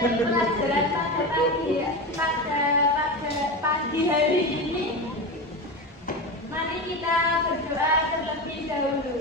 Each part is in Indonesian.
pelajaran pada pagi hari ini, mari kita berdoa terlebih dahulu.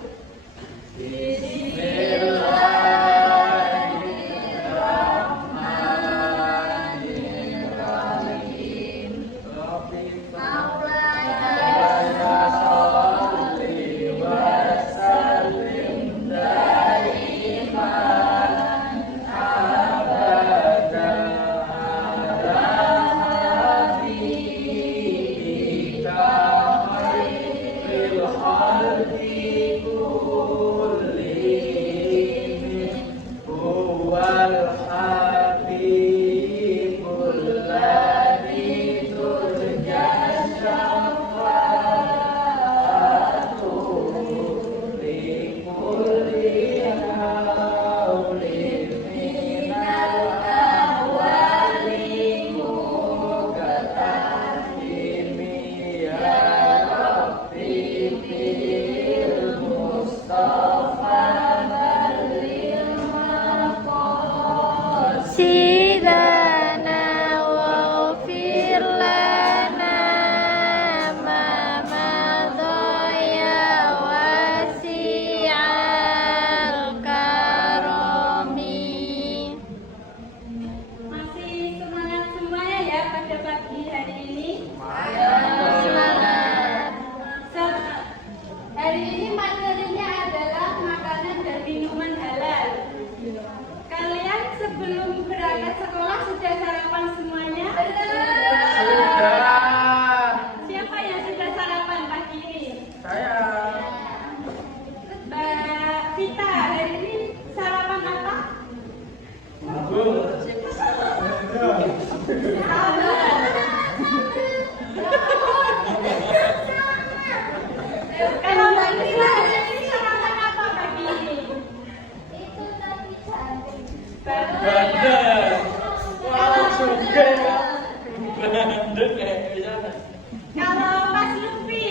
Kalau Mas Lutfi,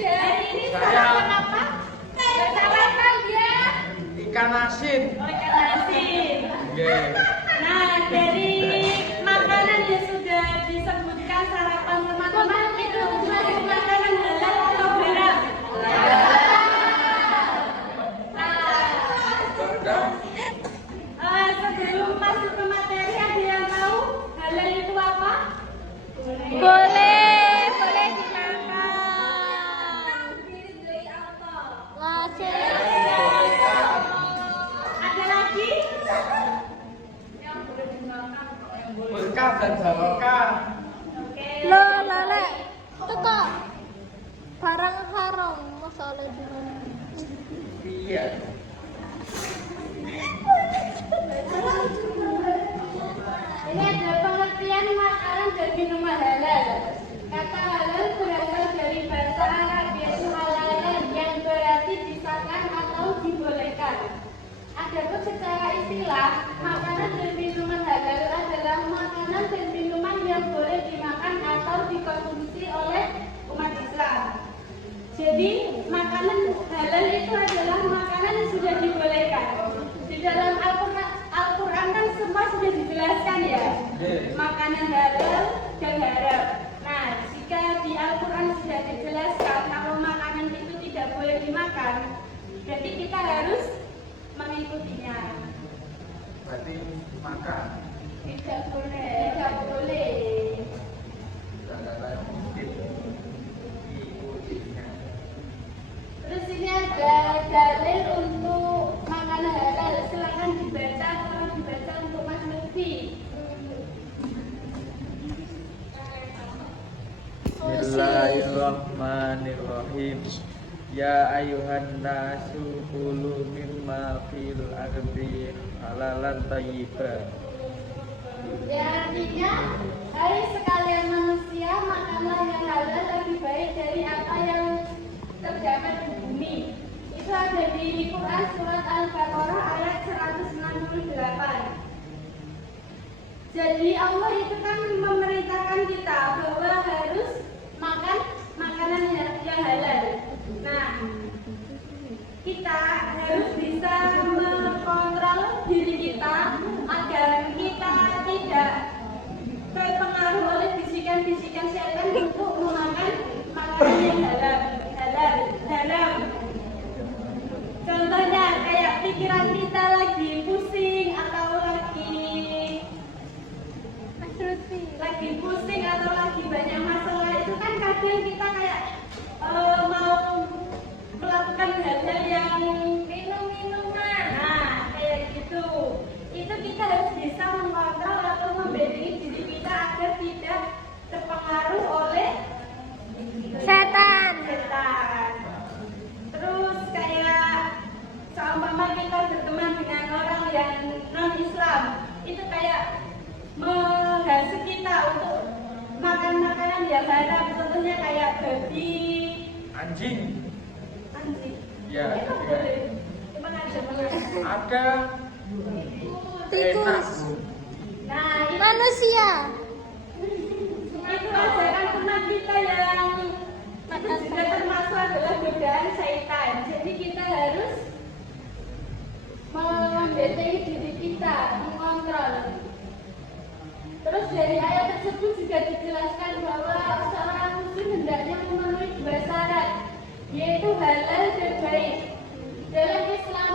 hari ini sarapan apa? Sarapan dia ikan asin. Oh, ikan asin. Okay. Nah, dari makanan yang sudah disebutkan sarapan teman-teman itu masuk makanan halal atau haram? Sebelum masuk ke materi, ada yang tahu halal itu apa? Boleh dimakan. Ada lagi? Berkah dan barokah. Lo lele, itu kok barang haram masalah gimana? Iya. Ini ada pengertian makanan dan minuman halal. Kata halal berasal dari bahasa Arab yaitu halalan yang berarti disahkan atau dibolehkan. Adapun secara istilah, makanan dan minuman halal adalah makanan dan minuman yang boleh dimakan atau dikonsumsi oleh umat Islam. Jadi, makanan halal itu adalah makanan yang sudah dibolehkan. Di dalam Al-Quran kan semua sudah dijelaskan ya, makanan halal dan haram. Nah, jika di Al-Quran sudah dijelaskan kalau makanan itu tidak boleh dimakan, berarti kita harus mengikutinya. Berarti makan. Tidak boleh, tidak boleh. Terus ini ada dalil untuk makanan halal. Silakan dibaca, tolong dibaca untuk Mas Lutfi. Bismillahirrahmanirrahim. Ya ayuhan nasu kulu mimma fil ardi halalan thayyiban. Ya, artinya, hai sekalian manusia, makanlah yang halal lebih baik dari apa yang terdapat di bumi. Itu ada di Quran surat Al-Baqarah ayat 168. Jadi Allah itu kan memerintahkan kita bahwa harus makan makanan yang halal. Nah, kita harus bisa mengontrol diri kita agar kita terpengaruh oleh bisikan-bisikan setan untuk memakan makanan yang halal. Contohnya kayak pikiran kita lagi pusing atau lagi pusing atau lagi banyak masalah, itu kan kadang kita kayak mau melakukan hal-hal yang minum-minuman, nah kayak gitu. Itu kita harus bisa mengontrol atau membentengi diri kita agar tidak terpengaruh oleh Setan. Terus kayak seumpama kita berteman dengan orang yang non-Islam, itu kayak menghasut kita untuk makan makanan yang haram, contohnya kayak babi, Anjing. Ya, itu ya. boleh. Emang ada Ada Tikus. Nah, Manusia. itu ajaran teman kita yang itu juga termasuk adalah godaan syaitan. Jadi kita harus membentengi diri kita, mengontrol. Terus dari ayat tersebut juga dijelaskan bahwa seorang muslim hendaknya memenuhi 2 syarat, yaitu halal dan baik. Dalam Islam,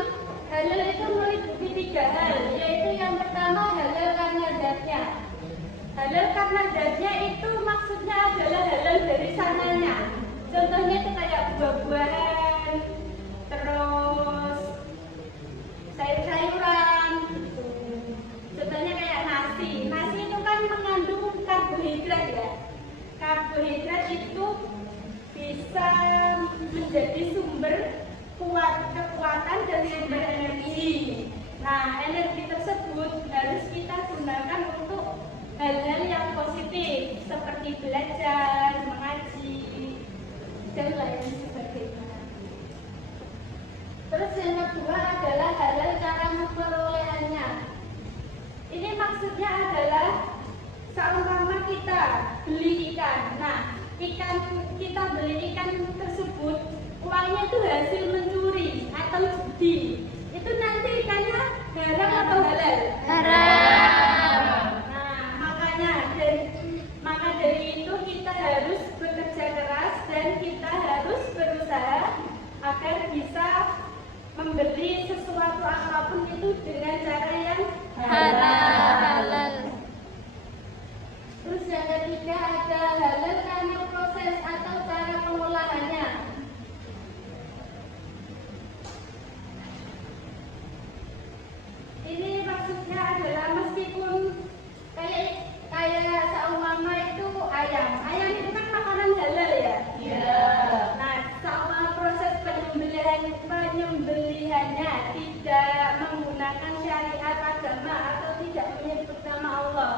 halal itu meliputi 3 hal, yaitu yang pertama halal karena zatnya. Halal karena zatnya itu maksudnya adalah halal dari sananya. Contohnya itu kayak buah-buahan, terus sayur-sayuran. Contohnya kayak nasi. Nasi itu kan mengandung karbohidrat ya. Karbohidrat itu bisa menjadi sumber kekuatan dan sumber energi. Nah, energi tersebut harus kita gunakan untuk hal-hal yang positif seperti belajar, mengaji, dan lain sebagainya. Terus yang kedua adalah halal cara memperolehannya. Ini maksudnya adalah seumpama kita beli ikan. Nah, kita beli ikan tersebut, uangnya itu hasil mencuri atau judi. Itu nanti ikannya haram atau halal? Haram. Nah, maka dari itu kita harus bekerja keras dan kita harus berusaha agar bisa membeli sesuatu apapun itu dengan cara yang Halal. Terus yang ketiga ada halal karena proses atau cara pengolahannya. Ini maksudnya adalah meskipun kayak seumpama itu ayam itu kan makanan halal ya. Iya. Nah, sama proses penyembelihannya tidak menggunakan syariat agama atau tidak menyebut nama Allah,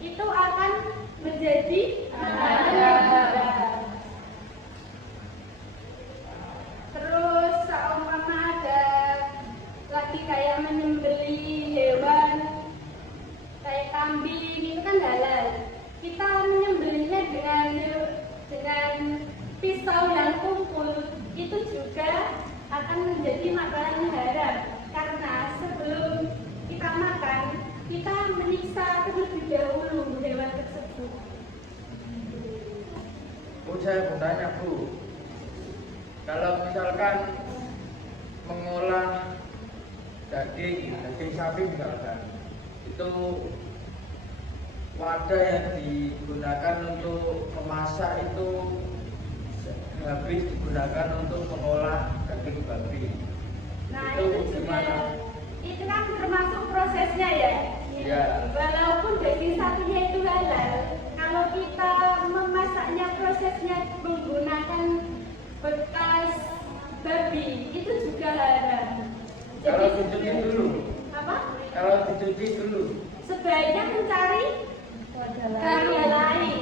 itu akan menjadi makanan yang halal. Terus seumpama ada lagi kayak menyembelih hewan kayak kambing, itu kan halal. Kita menyembelihnya dengan pisau yang tumpul, itu juga akan menjadi makanan yang haram, karena sebelum kita makan kita menyiksa terlebih dahulu hewan tersebut. Bu, saya mau tanya Bu, kalau misalkan mengolah daging sapi misalkan, itu wadah yang digunakan untuk memasak itu habis digunakan untuk mengolah daging babi. Nah, itu itu juga gimana? itu kan termasuk prosesnya ya. Iya. Walaupun daging sapinya itu halal, kalau kita memasaknya prosesnya menggunakan bekas babi, itu juga haram. Kalau dicuci dulu, Apa? kalau dicuci dulu, Sebaiknya mencari karya lain.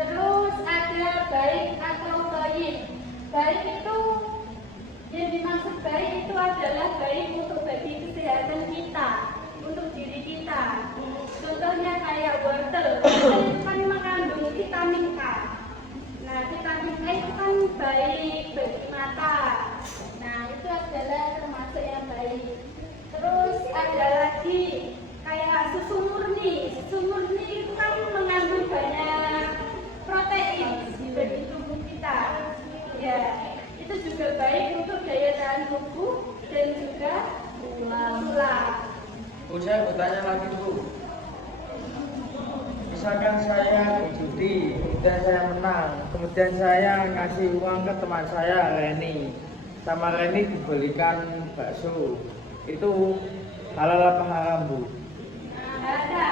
Terus ada baik atau baik. Baik itu yang dimaksud baik itu adalah baik untuk bagi kesehatan kita, untuk diri kita. Contohnya kayak wortel, wortel itu kan mengandung vitamin K. Nah, vitamin K itu kan baik bagi mata. Nah, itu adalah termasuk yang baik. Terus ada lagi itu juga baik untuk daya tahan tubuh dan juga tulang. Bu, saya bertanya lagi Bu. Misalkan saya berjudi, kemudian saya menang, kemudian saya ngasih uang ke teman saya Reni, sama Reni dibelikan bakso, itu halal apa haram Bu? Ada.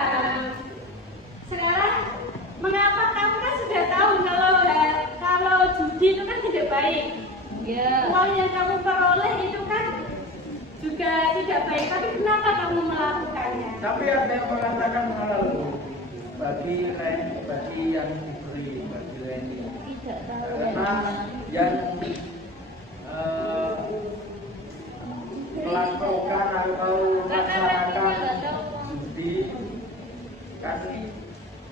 Sekarang mengapa kamu kan sudah tahu kalau judi itu kan tidak baik. Uang yang kamu peroleh itu kan juga tidak baik, tapi kenapa kamu melakukannya? Tapi ada yang mengatakan halal Bu, bagi yang diberi, bagi Reni. Karena yang melakukan atau melaksanakan judi kasih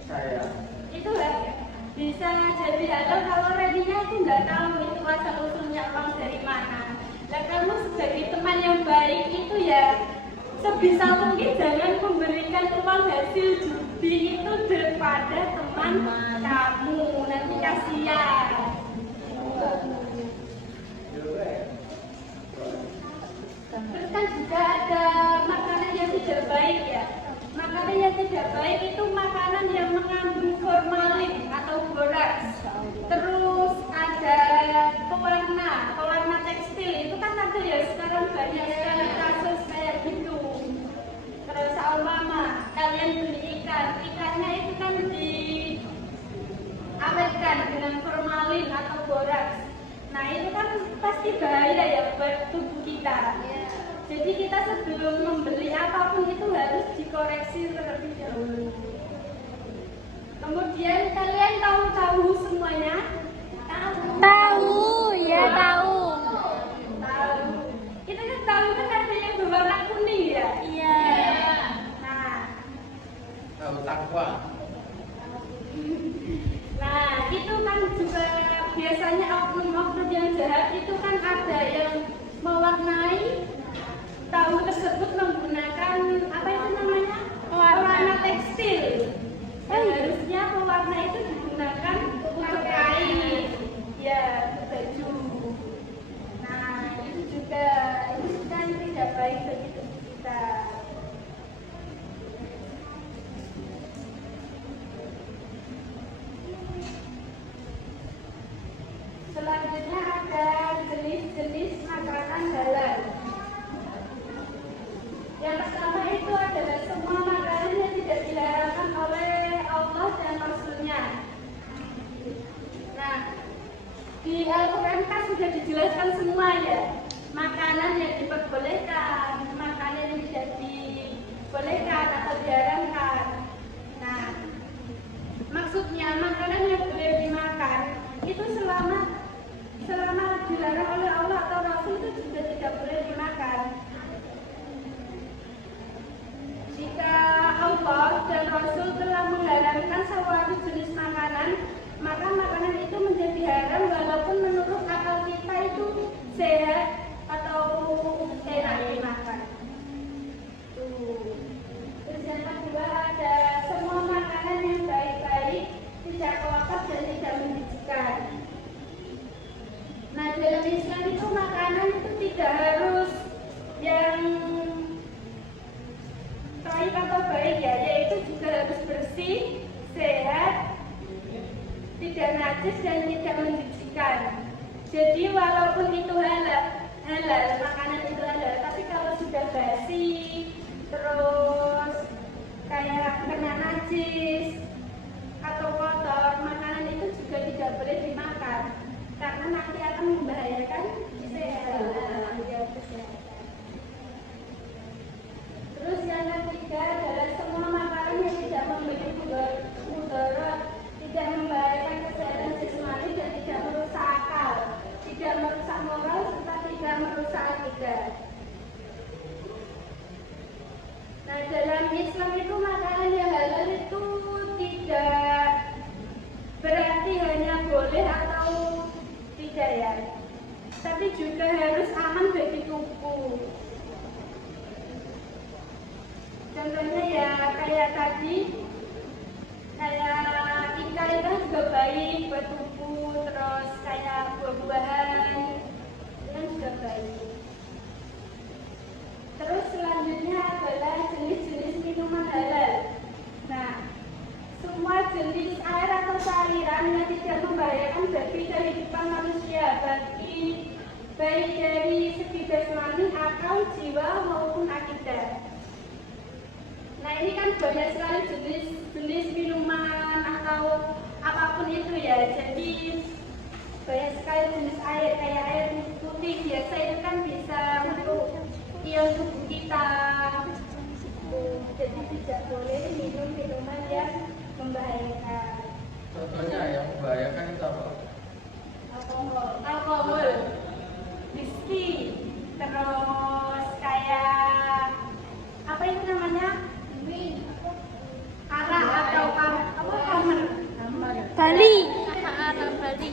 saya. Itu bisa jadi halal kalau Reninya itu nggak tahu itu asal usulnya uang dari mana. Nah, kamu sebagai teman yang baik itu ya sebisa mungkin jangan memberikan uang hasil judi itu daripada teman kamu, nanti kasihan. Terus kan juga ada makanan yang tidak baik ya. Makanan yang tidak baik itu makanan yang mengandung formalin atau boraks. Terus ada pewarna tekstil, itu kan ada ya sekarang banyak sekali kasus kayak gitu. Terus seumpama kalian beli ikannya itu kan diawetkan dengan formalin atau boraks. Nah itu kan pasti bahaya ya buat tubuh kita. Jadi kita sebelum membeli apapun itu harus dikoreksi terlebih dahulu. Kemudian kalian tahu semuanya? Tahu, ya tahu. Tahu. Kita kan tahu kan ada yang berwarna kuning ya? Iya. Nah, Tahu takwa. Nah, itu kan juga biasanya oknum-oknum yang jahat itu kan ada yang mewarnai tahu tersebut menggunakan apa itu namanya? Pewarna tekstil. Harusnya pewarna itu digunakan untuk kain, ya baju. Nah, itu kan tidak baik bagi tubuh kita. Selanjutnya ada jenis-jenis makanan halal. Yang pertama itu adalah semua makanan yang tidak dilarangkan oleh Allah dan Rasul-Nya. Nah, di Al-Quran kan sudah dijelaskan semua ya. Makanan yang diperbolehkan, makanan yang tidak dibolehkan atau diharamkan. Nah, maksudnya makanan yang boleh dimakan itu selama dilarang oleh Allah atau Rasul itu juga tidak boleh dimakan. Jika Allah dan Rasul telah mengharamkan suatu jenis makanan, maka makanan itu menjadi haram walaupun menurut akal kita itu sehat atau enak dimakan. Terus yang kedua ada semua makanan yang baik-baik, tidak kotor dan tidak menjijikan. Nah, dalam Islam itu makanan itu tidak harus yang baik atau baik ya, yaitu juga harus bersih, sehat, tidak najis dan tidak menjijikan. Jadi walaupun itu halal, makanan itu halal, tapi kalau sudah basi, terus kayak kena najis atau kotor, makanan itu juga tidak boleh dimakan karena nanti akan membahayakan kesehatan. Terus yang ketiga adalah semua makanan yang tidak memiliki mudarat, tidak membahayakan kesehatan jasmani dan tidak merusak akal, tidak merusak moral serta tidak merusak akidah. Nah, dalam Islam itu makanan yang halal itu tidak berarti hanya boleh atau tidak ya, tapi juga harus aman bagi tubuh. Contohnya ya kayak tadi, kayak ikan itu juga baik buat tubuh, terus kayak buah-buahan, baik dari segi jasmani, akal, jiwa maupun akidah. Nah ini kan banyak sekali jenis minuman atau apapun itu ya. Jadi banyak sekali jenis air, kayak air putih biasa itu kan bisa untuk ion tubuh kita. Jadi tidak boleh minum minuman yang membahayakan. Contohnya yang membahayakan itu apa? Alkohol, whisky, terus kayak apa itu namanya? Arak atau kamar. Bali.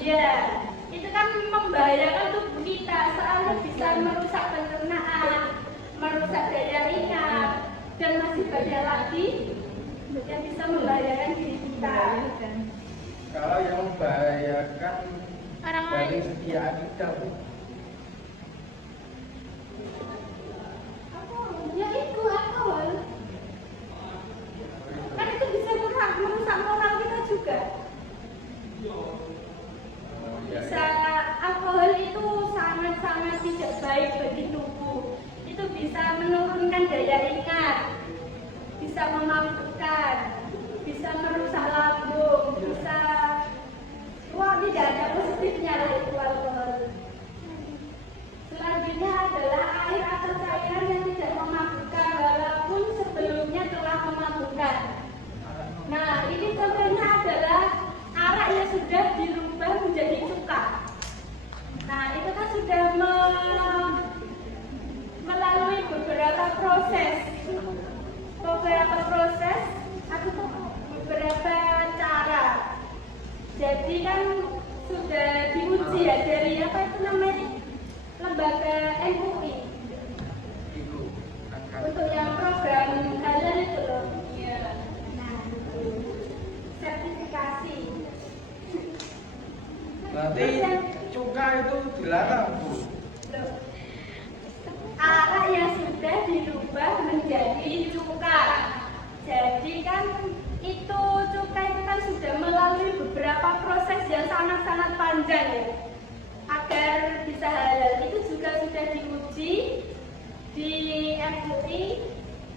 Iya, itu kan membahayakan tubuh kita, soalnya bisa merusak pencernaan, merusak daya ingat, dan masih banyak lagi yang bisa membahayakan diri kita. Kalau yang membahayakan Orang dari lain. segi akidah, Bu. Ya itu alkohol. Kan itu bisa merusak moral kita juga. Bisa alkohol itu sangat-sangat tidak baik bagi tubuh. Itu bisa menurunkan daya ingat, bisa memabukkan, bisa merusak lambung, bisa tidak ada positifnya lah itu alkohol. Selanjutnya adalah air atau cairan yang tidak memabukkan walaupun sebelumnya telah memabukkan. Nah, ini contohnya adalah arak yang sudah dirubah menjadi cuka. Nah, itu kan sudah melalui beberapa proses atau beberapa cara. Jadi kan sudah diuji ya dari apa itu namanya lembaga MUI untuk yang program halal itu loh. Nah, sertifikasi. Berarti cuka itu dilarang, Bu. Arak yang sudah dirubah menjadi cuka. Jadi kan itu cuka itu kan sudah melalui beberapa proses yang sangat-sangat panjang ya. Agar bisa halal itu juga sudah diuji di MUI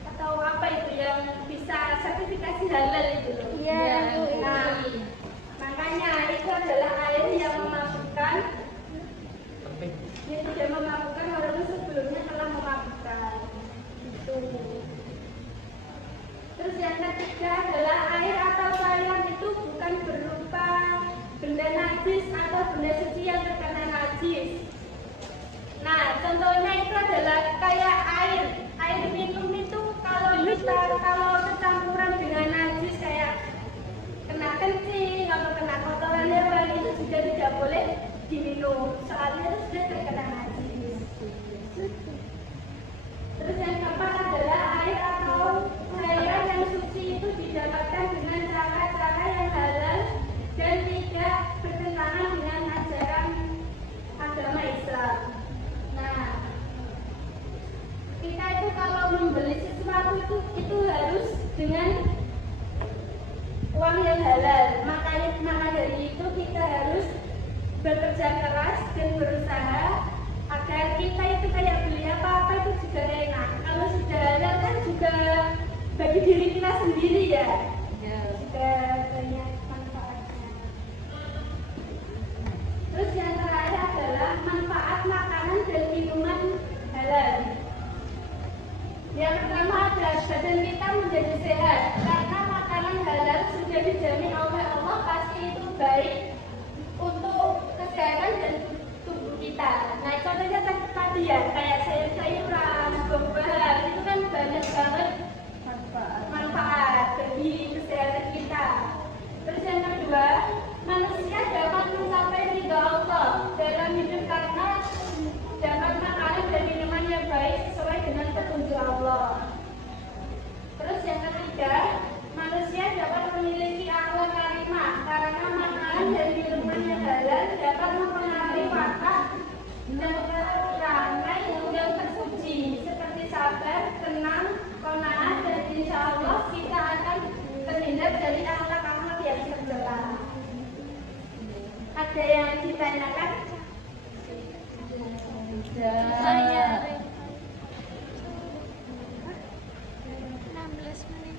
atau apa itu yang bisa sertifikasi halal itu loh. Iya, Nah, makanya itu adalah air yang memabukkan. Penting. Dia tidak memabukkan walaupun sebelumnya telah memabukkan. Itu. Terus yang ketiga adalah air atau cairan itu bukan berupa benda najis atau benda suci yang terkena najis. Nah, contohnya itu adalah kayak air minum itu kalau kecampuran dengan najis kayak kena kencing atau kena kotoran hewan itu juga tidak boleh diminum, soalnya itu sudah terkena najis. Terus yang keempat adalah air atau cairan yang suci itu didapatkan dengan cara-cara yang halal dan tidak bertentangan dengan ajaran agama Islam. Nah, kita itu kalau membeli sesuatu itu harus dengan uang yang halal. Maka dari itu kita harus bekerja keras dan berusaha agar kita itu kayak beli apa-apa itu juga enak. Kalau sudah halal kan juga bagi diri kita sendiri ya. Juga banyak manfaatnya. Terus yang terakhir adalah manfaat makanan dan minuman halal. Yang pertama adalah badan kita menjadi sehat karena makanan halal sudah dijamin oleh Allah pasti itu baik untuk kesehatan dan tubuh kita. Nah contohnya tadi ya kayak sayur-sayuran, buah-buahan itu kan banyak banget manfaat bagi kesehatan kita. Terus yang kedua, manusia dapat mencapai ridho Allah dalam hidup karena dapat makanan dan minuman yang baik sesuai dengan petunjuk Allah. Terus yang ketiga, manusia dapat memiliki akhlak karimah karena makanan dan minuman yang halal dapat mempengaruhi watak dan perangai yang terpuji seperti sabar, tenang, qanaah, dan insya Allah kita akan terhindar dari akhlak-akhlak yang tercela. Ada yang ditanyakan? Saya 16 menit.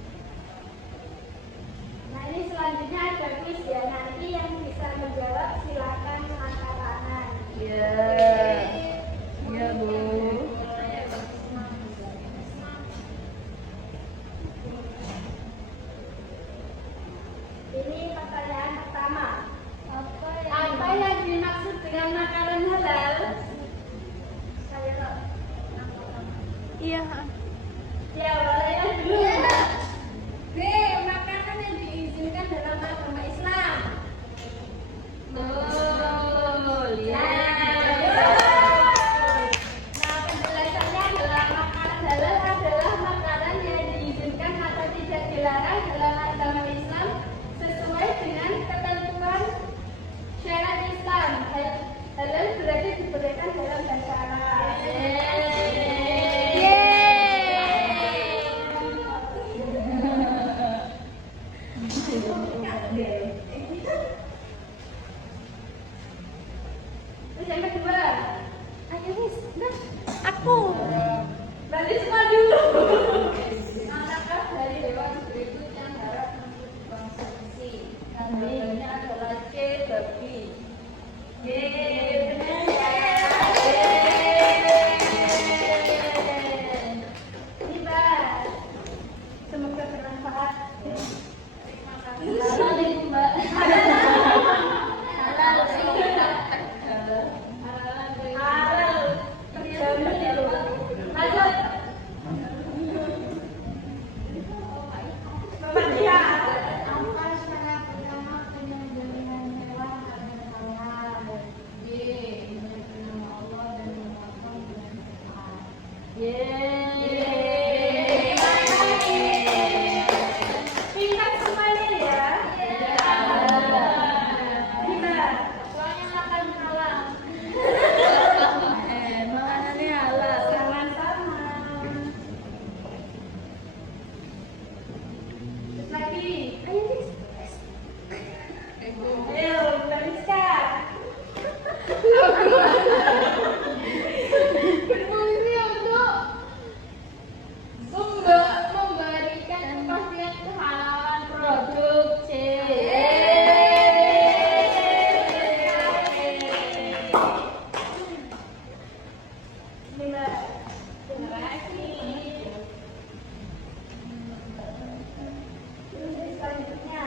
Nah ini selanjutnya ada kuis ya. Nanti yang bisa menjawab silakan angkat tangan. Iya Bu. Ini pertanyaan pertama. Apa yang dimaksud dengan makanan halal? Iya. Ya, boleh dulu. B. Makanan yang diizinkan dalam agama Islam. Betul. Nah, penjelasannya adalah makanan halal adalah makanan yang diizinkan atau tidak dilarang dalam agama Islam sesuai dengan ketentuan syariat Islam. Halal berarti dibolehkan dalam bahasa Arab. Terus yang kedua, ayo Miss, nah, Aku. balik semua dulu. Manakah dari hewan berikut yang harap mengkonsumsi? Kambingnya adalah C, babi. Y, benar ya. Ini Mbak, semoga bermanfaat. Terima kasih. Halal itu Mbak. Halal. Terjamin itu. Lanjut. Muhammadiyah. Apa syarat utama penyembelihan hewan agar halal? Y. Menyebut nama Allah dan memotong dengan tepat. Pintar semuanya ya. Pintar. Soalnya makan halal. Makanannya halal. Sama-sama. Terus lagi. Ayo, Nis. Ayo, Mbak Rizka. Berfungsi untuk memberikan kepastian kehalalan produk C. Ini Mbak. Terima kasih. Terus selanjutnya.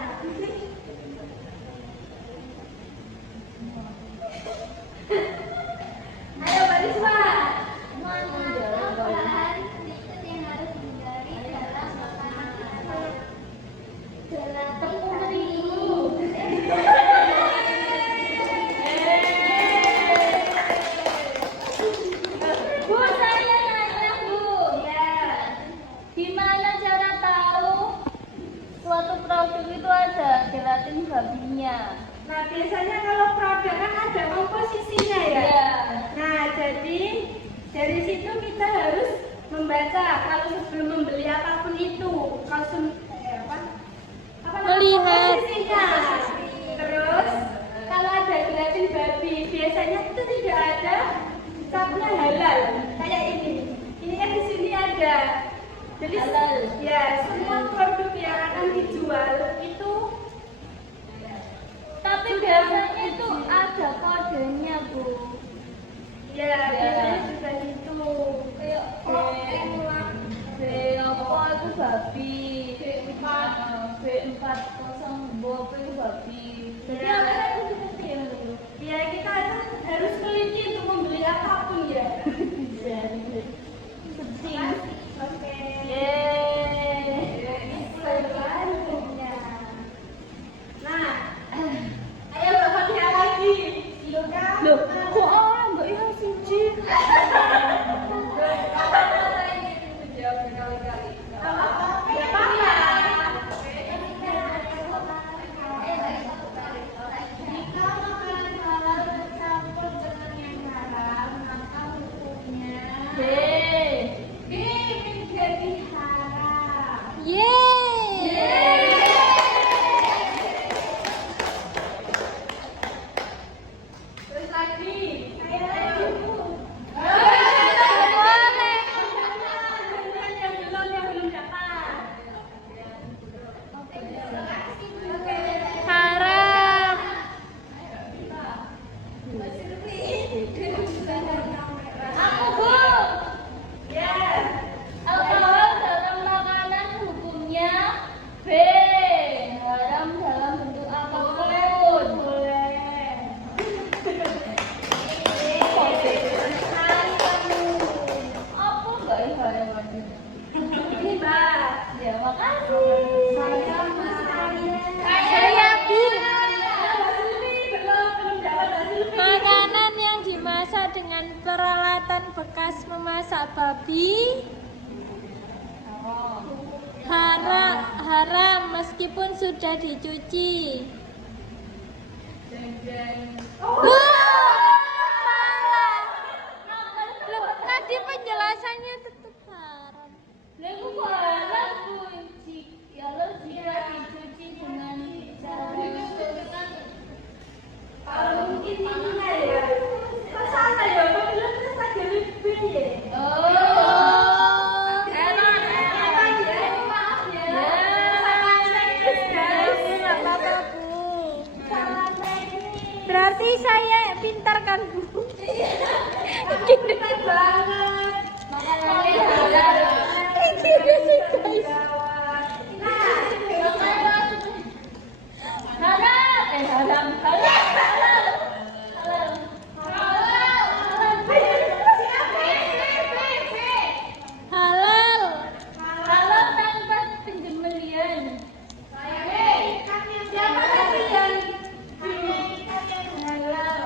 Ayo Mbak Risma. Manakah bahan sedikit yang harus dihindari dalam makanan halal? Tepung terigu. Bu, saya nanya Bu. Ya. Gimana cara tahu suatu produk itu ada gelatin babinya? Nah, biasanya kalau produk kan ada komposisinya ya. Iya. Nah, jadi dari situ kita harus membaca kalau sebelum membeli apapun itu. Apa namanya? Melihat. Komposisinya. Terus kalau ada gelatin babi, biasanya itu tidak ada capnya halal. Kayak ini. Ini kan di sini ada. Jadi Halal. ya, semua produk yang akan dijual itu Tapi biasanya itu ada kodenya Bu. ya biasanya sudah itu. Kayak B apa itu babi, B4 B400 bob itu babi. Jadi Ya. apa itu kecil dulu. Ya kita harus teliti untuk membeli apapun ya. Penting. Oke. Yeay. Selanjutnya. Nah, ayo Mbak Fatia lagi. Silakan. Loh, kok orang Mbak Ira suci? Jika makanan halal bercampur dengan yang haram, maka hukumnya B. B menjadi haram. Yeay. Terus lagi, ayo. peralatan bekas memasak babi? Haram meskipun sudah dicuci. Salah. Loh, tadi penjelasannya tetap haram. Lagu halal kunci. Ya Allah jika dicuci dengan cara. Kalau mungkin ini ya. Kesana ya, kok bilang saja lebih ya. Berarti saya pintar kan, Bu? Pintar banget. Makanya Halal. Halal tanpa penjemelian. siapa lagi yang halal?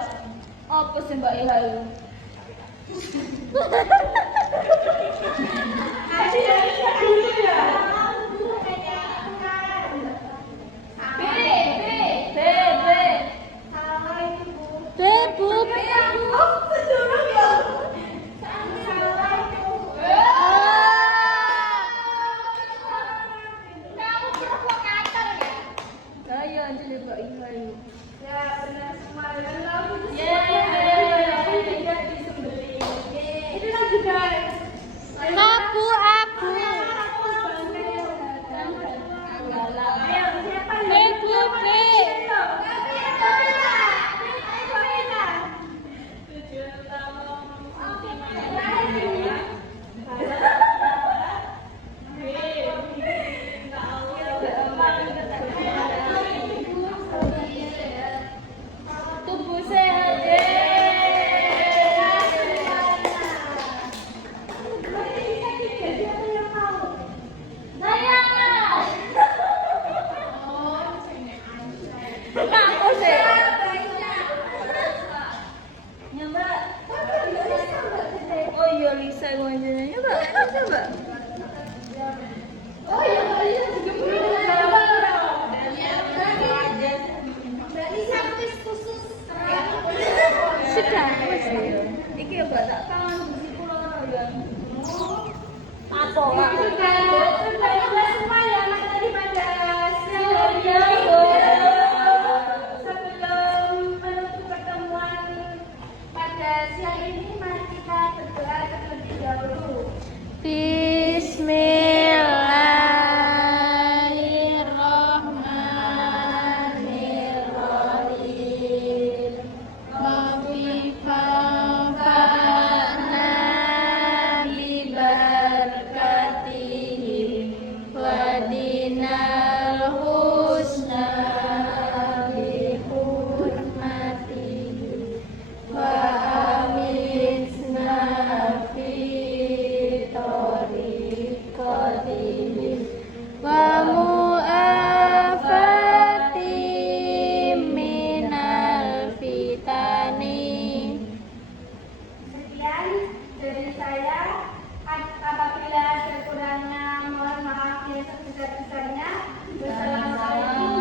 Apa sih Mbak Iha itu? Ada yang bisa dulu ya. B. Salah itu Bu. Bu. Oh, betul ya. Salah itu. Kamu provokator ya? Saya jadi Mbak Iha itu. Ya benar semua. Dan lalu itu Yeay. semua tidak disembelih. Itu juga. Abu. Ayo siapa B. nih? B. Tubuh sehat. Aku sih. Ya Mbak. Oh iya Lisa wajananya Mbak. Coba. Oh ya, kalian juga punya berarti servis khusus. Sudah. Iki ya Mbak tak tangan besi pulau ya. Apa Sudah semua ya Mas daripada siang Ya, sebelum menutup pertemuan pada siang ini, mari kita berdoa terlebih dahulu. Bismillahirrahmanirrahim. Rabbi fa'fa'na bibarakatihim wadinal husna bihurmatihim wa amitna fi tariqatihim wa mu'afatim minal fitani. Sekian dari saya. Apabila ada kurangnya, mohon maaf yang sebesar-besarnya. Wassalamualaikum